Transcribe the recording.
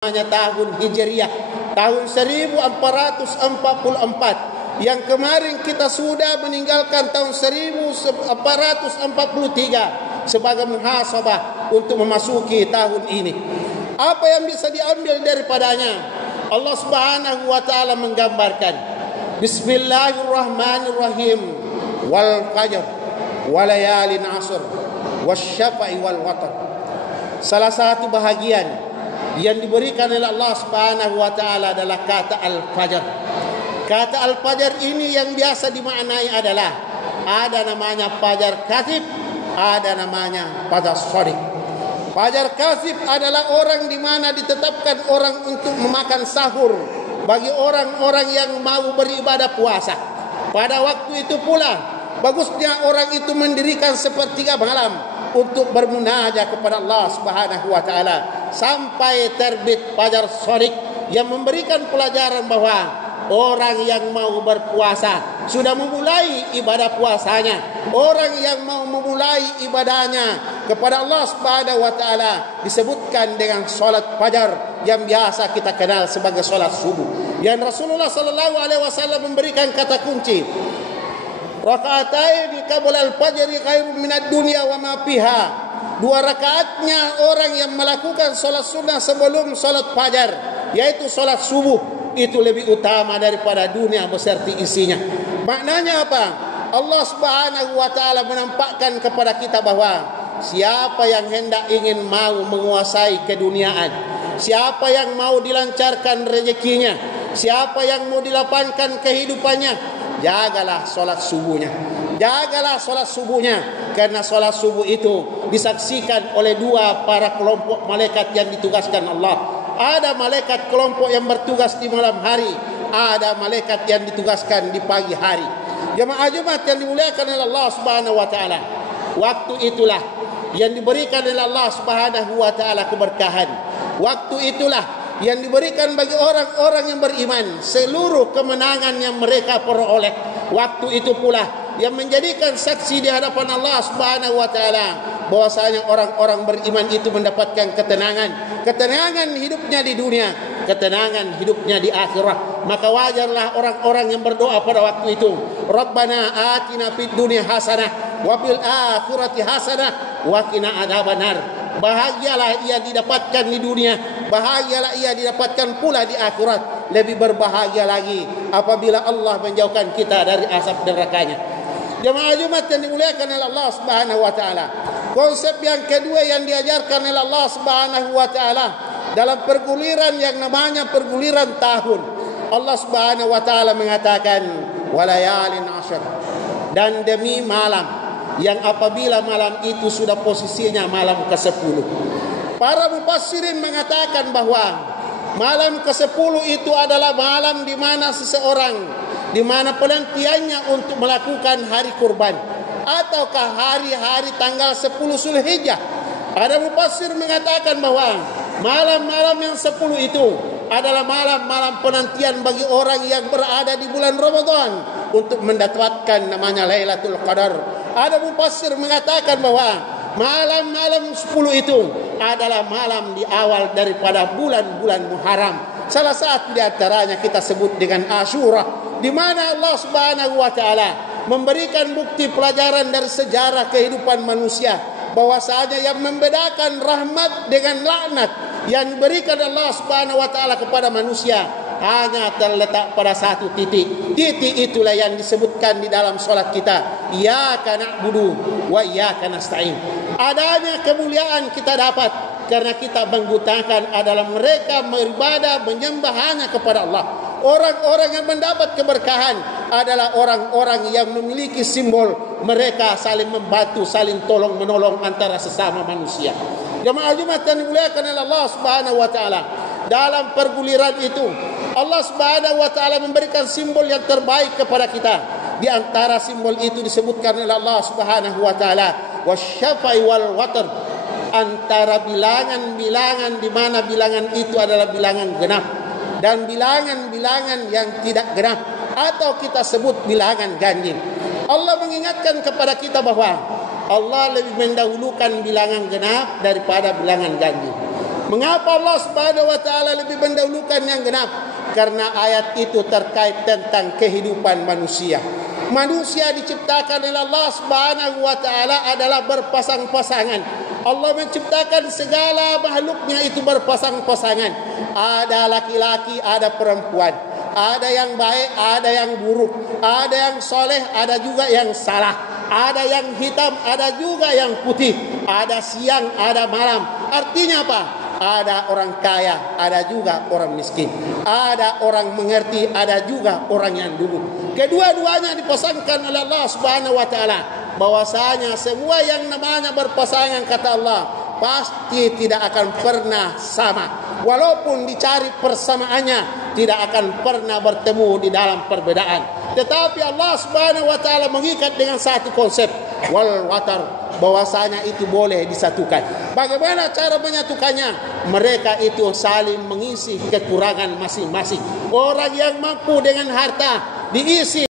tahun Hijriah, tahun 1444, yang kemarin kita sudah meninggalkan tahun 1443 sebagai muhasabah untuk memasuki tahun ini. Apa yang bisa diambil daripadanya? Allah Subhanahu wa taala menggambarkan, Bismillahirrahmanirrahim, wal fajr walayalin asr wasyafa'i wal watr. Salah satu bahagian yang diberikan oleh Allah Subhanahu wa taala adalah kata al-fajr. Kata al-fajr ini yang biasa dimaknai adalah ada namanya fajar kasib, ada namanya fajar shadiq. Fajar kasib adalah orang di mana ditetapkan orang untuk memakan sahur bagi orang-orang yang mau beribadah puasa. Pada waktu itu pula bagusnya orang itu mendirikan sepertiga malam untuk bermunajat kepada Allah Subhanahu wa taala sampai terbit fajar shadiq, yang memberikan pelajaran bahwa orang yang mau berpuasa sudah memulai ibadah puasanya. Orang yang mau memulai ibadahnya kepada Allah Subhanahu wa taala disebutkan dengan salat fajar yang biasa kita kenal sebagai salat subuh. Yang Rasulullah sallallahu alaihi wasallam memberikan kata kunci, raka'ataini qabla al-fajri khairun minad dunya wa ma fiha. Dua rakaatnya orang yang melakukan salat sunnah sebelum salat fajar, yaitu salat subuh, itu lebih utama daripada dunia beserta isinya. Maknanya apa? Allah Subhanahu wa taala menampakkan kepada kita bahwa siapa yang hendak ingin mau menguasai keduniaan, siapa yang mau dilancarkan rezekinya, siapa yang mau dilapangkan kehidupannya, jagalah salat subuhnya. Jagalah salat subuhnya, karena salat subuh itu disaksikan oleh dua para kelompok malaikat yang ditugaskan Allah. Ada malaikat kelompok yang bertugas di malam hari, ada malaikat yang ditugaskan di pagi hari. Jemaah Jumat yang dimuliakan oleh Allah Subhanahu wa taala, waktu itulah yang diberikan oleh Allah Subhanahu wa taala keberkahan. Waktu itulah yang diberikan bagi orang-orang yang beriman seluruh kemenangan yang mereka peroleh. Waktu itu pula yang menjadikan saksi di hadapan Allah Subhanahu wa taala bahwasanya orang-orang beriman itu mendapatkan ketenangan hidupnya di dunia, ketenangan hidupnya di akhirat. Maka wajarlah orang-orang yang berdoa pada waktu itu, Rabbana atina fid dunya hasanah wa fil akhirati hasanah wa qina adzabannar. Bahagialah ia didapatkan di dunia, bahagialah ia didapatkan pula di akhirat. Lebih berbahagia lagi apabila Allah menjauhkan kita dari asap nerakanya. Jemaah Jumat yang dimuliakan oleh Allah Subhanahu wa taala, konsep yang kedua yang diajarkan oleh Allah Subhanahu wa taala dalam perguliran yang namanya perguliran tahun, Allah Subhanahu wa taala mengatakan walayalin ashr, dan demi malam yang apabila malam itu sudah posisinya malam ke-10. Para mufassirin mengatakan bahwa malam ke-10 itu adalah malam di mana seseorang, di mana penantiannya untuk melakukan hari kurban, ataukah hari-hari tanggal 10 Zulhijjah. Ada mufassir mengatakan bahwa malam-malam yang 10 itu adalah malam-malam penantian bagi orang yang berada di bulan Ramadan untuk mendapatkan namanya Lailatul Qadar. Ada mufassir mengatakan bahwa malam-malam 10 itu adalah malam di awal daripada bulan-bulan Muharram. Salah satu di antaranya kita sebut dengan Asyura, di mana Allah Subhanahu wa taala memberikan bukti pelajaran dari sejarah kehidupan manusia bahwasanya yang membedakan rahmat dengan laknat yang diberikan Allah Subhanahu wa taala kepada manusia hanya terletak pada satu titik. Titik itulah yang disebutkan di dalam salat kita, iyyaka na'budu wa iyyaka nasta'in. Adanya kemuliaan kita dapat karena kita mengutamakan adalah mereka beribadah menyembah hanya kepada Allah. Orang-orang yang mendapat keberkahan adalah orang-orang yang memiliki simbol mereka saling membantu, saling tolong menolong antara sesama manusia. Jemaah Jumat yang dimuliakan oleh Allah Subhanahu wa taala, dalam perguliran itu Allah Subhanahu wa taala memberikan simbol yang terbaik kepada kita. Di antara simbol itu disebutkan oleh Allah Subhanahu wa taala wasyafa'i wal watr, antara bilangan-bilangan di mana bilangan itu adalah bilangan genap dan bilangan-bilangan yang tidak genap, atau kita sebut bilangan ganjil. Allah mengingatkan kepada kita bahwa Allah lebih mendahulukan bilangan genap daripada bilangan ganjil. Mengapa Allah Subhanahu wa taala lebih mendahulukan yang genap? Karena ayat itu terkait tentang kehidupan manusia. Manusia diciptakan oleh Allah Subhanahu wa taala adalah berpasang-pasangan. Allah menciptakan segala makhluknya itu berpasang-pasangan. Ada laki-laki, ada perempuan. Ada yang baik, ada yang buruk. Ada yang soleh, ada juga yang salah. Ada yang hitam, ada juga yang putih. Ada siang, ada malam. Artinya apa? Ada orang kaya, ada juga orang miskin. Ada orang mengerti, ada juga orang yang dulu. Kedua-duanya dipasangkan oleh Allah Subhanahu wa taala. Bahwasanya semua yang namanya berpasangan, kata Allah, pasti tidak akan pernah sama. Walaupun dicari persamaannya, tidak akan pernah bertemu di dalam perbedaan. Tetapi Allah Subhanahu wa taala mengikat dengan satu konsep, wal watar, bahwasanya itu boleh disatukan. Bagaimana cara menyatukannya? Mereka itu saling mengisi kekurangan masing-masing. Orang yang mampu dengan harta diisi